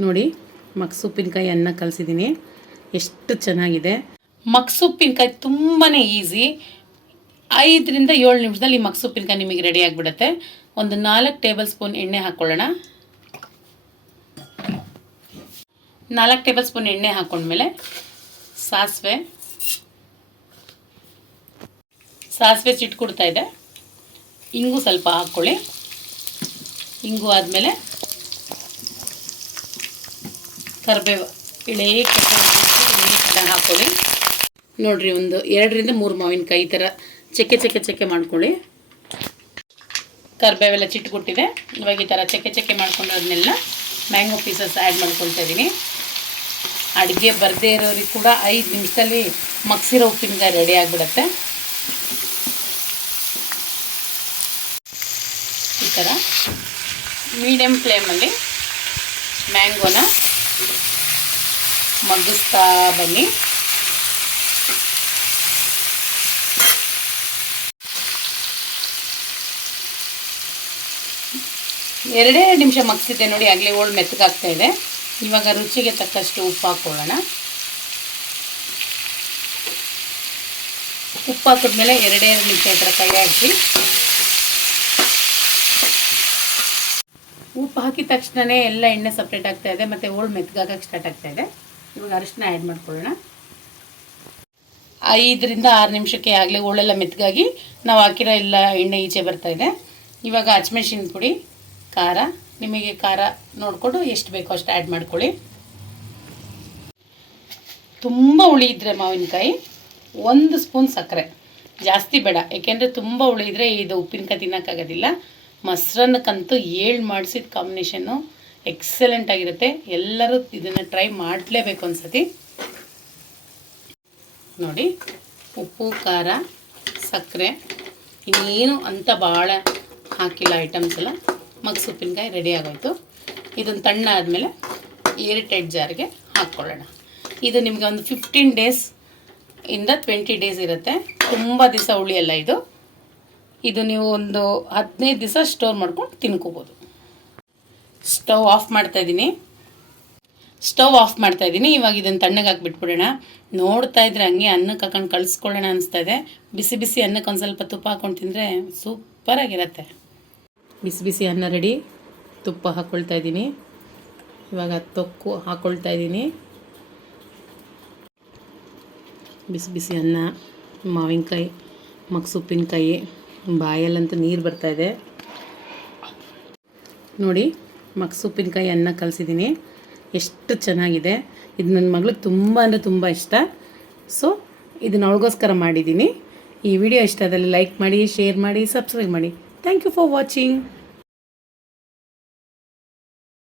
ನೋಡಿ, ಮಕ್ಸುಪ್ಪಿನಕಾಯಿ ಅನ್ನ ಕಲಿಸಿದ್ದೀನಿ ಎಷ್ಟು ಚೆನ್ನಾಗಿದೆ. ಮಕ್ಸುಪ್ಪಿನಕಾಯಿ ತುಂಬಾ ಈಸಿ. ಐದರಿಂದ ಏಳು ನಿಮಿಷದಲ್ಲಿ ಮಕ್ಸುಪ್ಪಿನಕಾಯಿ ನಿಮಗೆ ರೆಡಿ ಆಗಿಬಿಡುತ್ತೆ. ಒಂದು ನಾಲ್ಕು ಟೇಬಲ್ ಸ್ಪೂನ್ ಎಣ್ಣೆ ಹಾಕ್ಕೊಳ್ಳೋಣ ನಾಲ್ಕು ಟೇಬಲ್ ಸ್ಪೂನ್ ಎಣ್ಣೆ ಹಾಕ್ಕೊಂಡ್ಮೇಲೆ ಸಾಸಿವೆ. ಸಾಸಿವೆ ಚಿಟ್ಕೊಡ್ತಾ ಇದೆ. ಇಂಗು ಸ್ವಲ್ಪ ಹಾಕ್ಕೊಳ್ಳಿ. ಇಂಗು ಆದಮೇಲೆ ಕರಿಬೇವು ಇಳೆ ಕಟ್ಟ ಹಾಕೊಳ್ಳಿ. ನೋಡಿರಿ, ಒಂದು ಎರಡರಿಂದ ಮೂರು ಮಾವಿನಕಾಯಿ ಈ ಥರ ಚಕ್ಕೆ ಚಕ್ಕೆ ಚಕ್ಕೆ ಮಾಡ್ಕೊಳ್ಳಿ. ಕರಿಬೇವೆಲ್ಲ ಚಿಟ್ಟುಕೊಟ್ಟಿದೆ ಇವಾಗ ಈ ಥರ ಚಕ್ಕೆ ಚಕ್ಕೆ ಮಾಡ್ಕೊಂಡು ಅದನ್ನೆಲ್ಲ ಮ್ಯಾಂಗೋ ಪೀಸಸ್ ಆ್ಯಡ್ ಮಾಡ್ಕೊಳ್ತಾ ಇದ್ದೀನಿ ಅಡುಗೆ ಬರದೇ ಇರೋರಿಗೆ ಕೂಡ ಐದು ನಿಮಿಷದಲ್ಲಿ ಮಗ್ಸಿರೋ ಉಪ್ಪಿನಕಾಯಿ ರೆಡಿ ಆಗಿಬಿಡತ್ತೆ. ಈ ಥರ ಮೀಡಿಯಮ್ ಫ್ಲೇಮಲ್ಲಿ ಮ್ಯಾಂಗೋನ ಮಗ್ಗಿಸ್ತಾ ಬನ್ನಿ. ಎರಡೇ ನಿಮಿಷ ಮಗ್ಸಿದ್ದೆ ನೋಡಿ, ಆಗಲೇ ಓಳ್ ಮೆತ್ತಗಾಗ್ತಾ ಇದೆ. ಇವಾಗ ರುಚಿಗೆ ತಕ್ಕಷ್ಟು ಉಪ್ಪು ಹಾಕ್ಕೊಳ್ಳೋಣ. ಉಪ್ಪು ಹಾಕಿದ್ಮೇಲೆ ಎರಡೇ ನಿಮಿಷ ಥರ ಕೈ ಹಾಕಿ ಉಪ್ಪು ಹಾಕಿದ ತಕ್ಷಣವೇ ಎಲ್ಲ ಎಣ್ಣೆ ಸಪ್ರೇಟ್ ಆಗ್ತಾ ಇದೆ, ಮತ್ತು ಓಳ್ ಮೆತ್ತಗಾಗಕ್ಕೆ ಸ್ಟಾರ್ಟ್ ಆಗ್ತಾ ಇದೆ. ಇವಾಗ ಅರಿಶಿನ ಆ್ಯಡ್ ಮಾಡ್ಕೊಳ್ಳೋಣ. ಐದರಿಂದ ಆರು ನಿಮಿಷಕ್ಕೆ ಆಗಲೇ ಓಳೆಲ್ಲ ಮೆತ್ತಗಾಗಿ ನಾವು ಹಾಕಿರೋ ಎಲ್ಲ ಎಣ್ಣೆ ಈಚೆ ಬರ್ತಾ ಇದೆ. ಇವಾಗ ಹಚ್ಮೆಣ್ಸಿನ ಪುಡಿ, ಖಾರ. ನಿಮಗೆ ಖಾರ ನೋಡಿಕೊಂಡು ಎಷ್ಟು ಬೇಕೋ ಅಷ್ಟು ಆ್ಯಡ್ ಮಾಡ್ಕೊಳ್ಳಿ. ತುಂಬ ಹುಳಿ ಇದ್ದರೆ ಮಾವಿನಕಾಯಿ, ಒಂದು ಸ್ಪೂನ್ ಸಕ್ಕರೆ. ಜಾಸ್ತಿ ಬೇಡ ಏಕೆಂದರೆ ತುಂಬ ಹುಳಿ ಇದ್ದರೆ ಇದು ಉಪ್ಪಿನಕಾಯಿ ತಿನ್ನೋಕ್ಕಾಗೋದಿಲ್ಲ. ಮೊಸರನ್ನಕ್ಕಂತೂ ಏಳು ಮಾಡಿಸಿದ ಕಾಂಬಿನೇಷನ್ನು ಎಕ್ಸಲೆಂಟ್ ಆಗಿರುತ್ತೆ. ಎಲ್ಲರೂ ಇದನ್ನು ಟ್ರೈ ಮಾಡಲೇಬೇಕು ಅನ್ಸತಿ ನೋಡಿ, ಉಪ್ಪು, ಖಾರ, ಸಕ್ಕರೆ, ಇನ್ನೇನು ಅಂತ ಭಾಳ ಹಾಕಿಲ್ಲ ಐಟಮ್ಸ್ ಎಲ್ಲ. ಮಗ್ ಉಪ್ಪಿನಕಾಯಿ ರೆಡಿ ಆಗೋಯ್ತು. ಇದನ್ನು ತಣ್ಣ ಆದಮೇಲೆ ಜಾರಿಗೆ ಟೈಟ್ ಜಾರ್ಗೆ ಹಾಕ್ಕೊಳ್ಳೋಣ. ಇದು ನಿಮಗೆ ಒಂದು ಫಿಫ್ಟೀನ್ ಡೇಸ್ ಇಂದ ಟ್ವೆಂಟಿ ಡೇಸ್ ಇರುತ್ತೆ. ತುಂಬ ದಿವಸ ಉಳಿಯಲ್ಲ ಇದು. ಇದು ನೀವು ಒಂದು ಹದಿನೈದು ದಿವಸ ಸ್ಟೋರ್ ಮಾಡ್ಕೊಂಡು ತಿನ್ಕೋಬೋದು. ಸ್ಟವ್ ಆಫ್ ಮಾಡ್ತಾ ಇದ್ದೀನಿ. ಸ್ಟವ್ ಆಫ್ ಮಾಡ್ತಾ ಇದ್ದೀನಿ. ಇವಾಗ ಇದನ್ನು ತಣ್ಣಗೆ ಹಾಕ್ಬಿಟ್ಬಿಡೋಣ. ನೋಡ್ತಾ ಇದ್ರೆ ಹಂಗೆ ಅನ್ನಕ್ಕೆ ಹಾಕೊಂಡು ಕಳಿಸ್ಕೊಳ್ಳೋಣ ಅನಿಸ್ತಾ ಇದೆ. ಬಿಸಿ ಬಿಸಿ ಅನ್ನಕ್ಕೆ ಒಂದು ಸ್ವಲ್ಪ ತುಪ್ಪ ಹಾಕೊಂಡು ತಿಂದರೆ ಸೂಪರಾಗಿರುತ್ತೆ ಬಿಸಿ ಬಿಸಿ ಅನ್ನ ರೆಡಿ ತುಪ್ಪ ಹಾಕ್ಕೊಳ್ತಾ ಇದ್ದೀನಿ. ಇವಾಗ ತೊಕ್ಕು ಹಾಕ್ಕೊಳ್ತಾ ಇದ್ದೀನಿ. ಬಿಸಿ ಬಿಸಿ ಅನ್ನ, ಮಾವಿನಕಾಯಿ, ಮಗ್ಸುಪ್ಪಿನಕಾಯಿ. ಬಾಯಲ್ಲಂತೂ ನೀರು ಬರ್ತಾ ಇದೆ. ನೋಡಿ ಮಕ್ಸುಪ್ಪಿನಕಾಯಿ ಅನ್ನ ಕಲಿಸಿದ್ದೀನಿ ಎಷ್ಟು ಚೆನ್ನಾಗಿದೆ. ಇದು ನನ್ನ ಮಗಳಿಗೆ ತುಂಬ ಅಂದರೆ ತುಂಬ ಇಷ್ಟ. ಸೊ ಇದನ್ನ ಅವಳಿಗೋಸ್ಕರ ಮಾಡಿದ್ದೀನಿ ಈ ವಿಡಿಯೋ ಇಷ್ಟ ಆದಲ್ಲಿ ಲೈಕ್ ಮಾಡಿ, ಶೇರ್ ಮಾಡಿ, ಸಬ್ಸ್ಕ್ರೈಬ್ ಮಾಡಿ. Thank you for watching